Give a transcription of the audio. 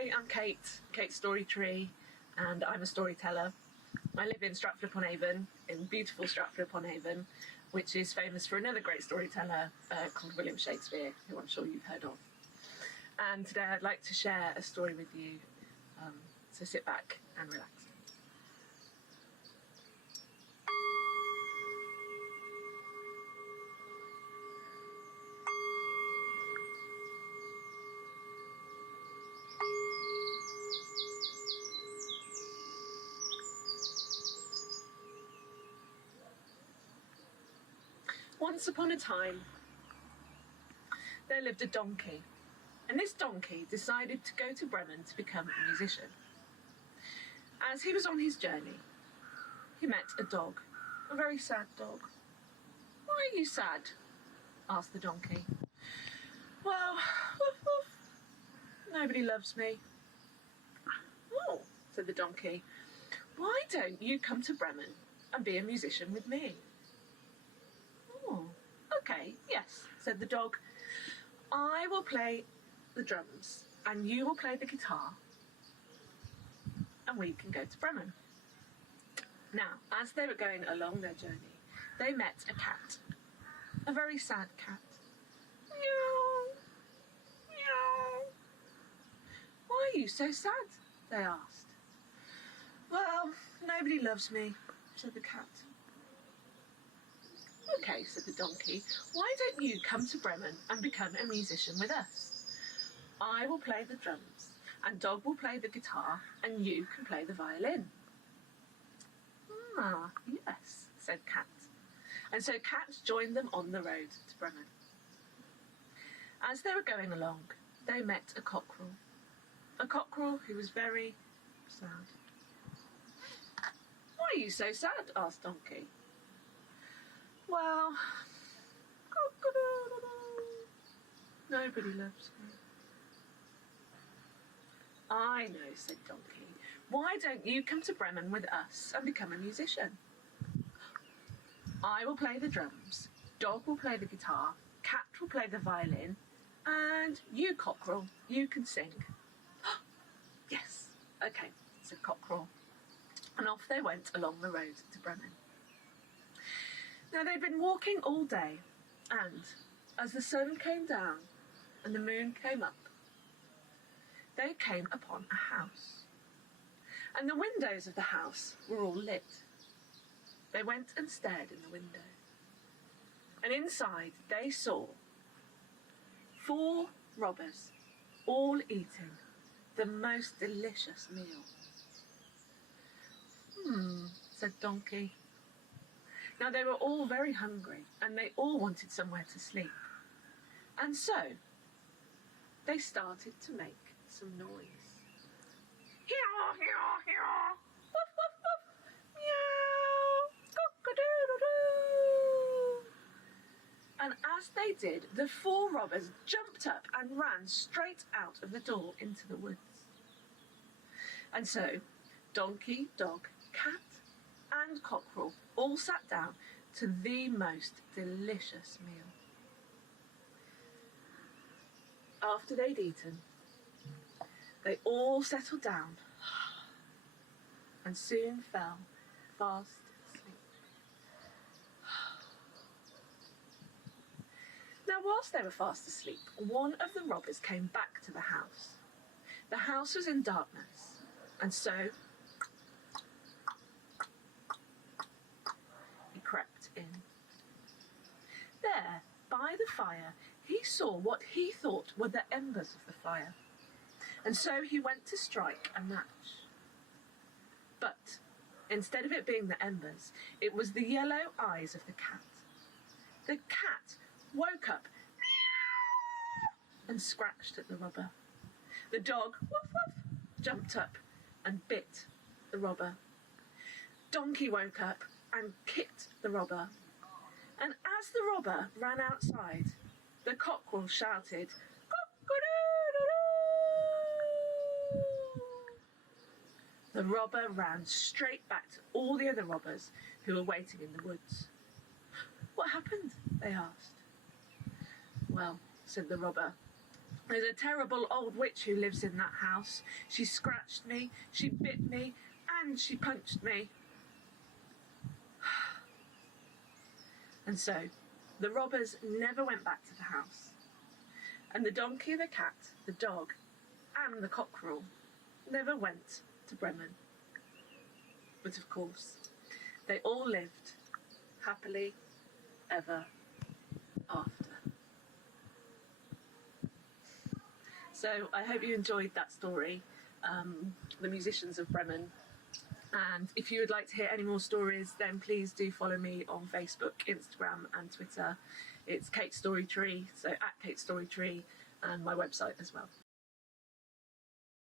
Hi, I'm Kate Storytree, and I'm a storyteller. I live in Stratford-upon-Avon, in beautiful Stratford-upon-Avon, which is famous for another great storyteller called William Shakespeare, who I'm sure you've heard of. And today I'd like to share a story with you, so sit back and relax. Once upon a time, there lived a donkey, and this donkey decided to go to Bremen to become a musician. As he was on his journey, he met a dog, a very sad dog. "Why are you sad?" asked the donkey. "Well, woof, woof, nobody loves me." "Oh," said the donkey, "why don't you come to Bremen and be a musician with me?" "Oh, okay, yes," said the dog. "I will play the drums and you will play the guitar and we can go to Bremen." Now, as they were going along their journey, they met a cat, a very sad cat. "Meow, meow." "Why are you so sad?" they asked. "Well, nobody loves me," said the cat. "Okay," said the donkey, "why don't you come to Bremen and become a musician with us? I will play the drums, and Dog will play the guitar, and you can play the violin." "Ah, yes," said Cat. And so Cat joined them on the road to Bremen. As they were going along, they met a cockerel who was very sad. "Why are you so sad?" asked Donkey. "Well, nobody loves me." "I know," said Donkey. "Why don't you come to Bremen with us and become a musician? I will play the drums, Dog will play the guitar, Cat will play the violin, and you, Cockerel, you can sing." "Yes, okay," said Cockerel. And off they went along the road to Bremen. Now they'd been walking all day, and as the sun came down and the moon came up, they came upon a house, and the windows of the house were all lit. They went and stared in the window, and inside they saw 4 robbers, all eating the most delicious meal. Said Donkey. Now they were all very hungry, and they all wanted somewhere to sleep. And so they started to make some noise. "Heehaw, heehaw, heehaw, woof, woof, woof, meow, cock-a-doodle-doo." And as they did, the 4 robbers jumped up and ran straight out of the door into the woods. And so Donkey, Dog, Cat, and Cockerel all sat down to the most delicious meal. After they'd eaten, they all settled down and soon fell fast asleep. Now, whilst they were fast asleep, one of the robbers came back to the house. The house was in darkness, and so he crept in. There, by the fire, he saw what he thought were the embers of the fire, and so he went to strike a match. But instead of it being the embers, it was the yellow eyes of the cat. The cat woke up, meow, and scratched at the robber. The dog, woof woof, jumped up and bit the robber. Donkey woke up and kicked the robber. And as the robber ran outside, the cockerel shouted, "Cock-a-doodle-doo!" The robber ran straight back to all the other robbers who were waiting in the woods. "What happened?" they asked. "Well," said the robber, There's a terrible old witch who lives in that house. She scratched me, she bit me, and she punched me. And so, the robbers never went back to the house. And the donkey, the cat, the dog, and the cockerel never went to Bremen. But of course, they all lived happily ever after. So I hope you enjoyed that story, The Musicians of Bremen. And if you would like to hear any more stories, then please do follow me on Facebook, Instagram and Twitter. It's Kate Storytree, so at Kate Storytree, and my website as well.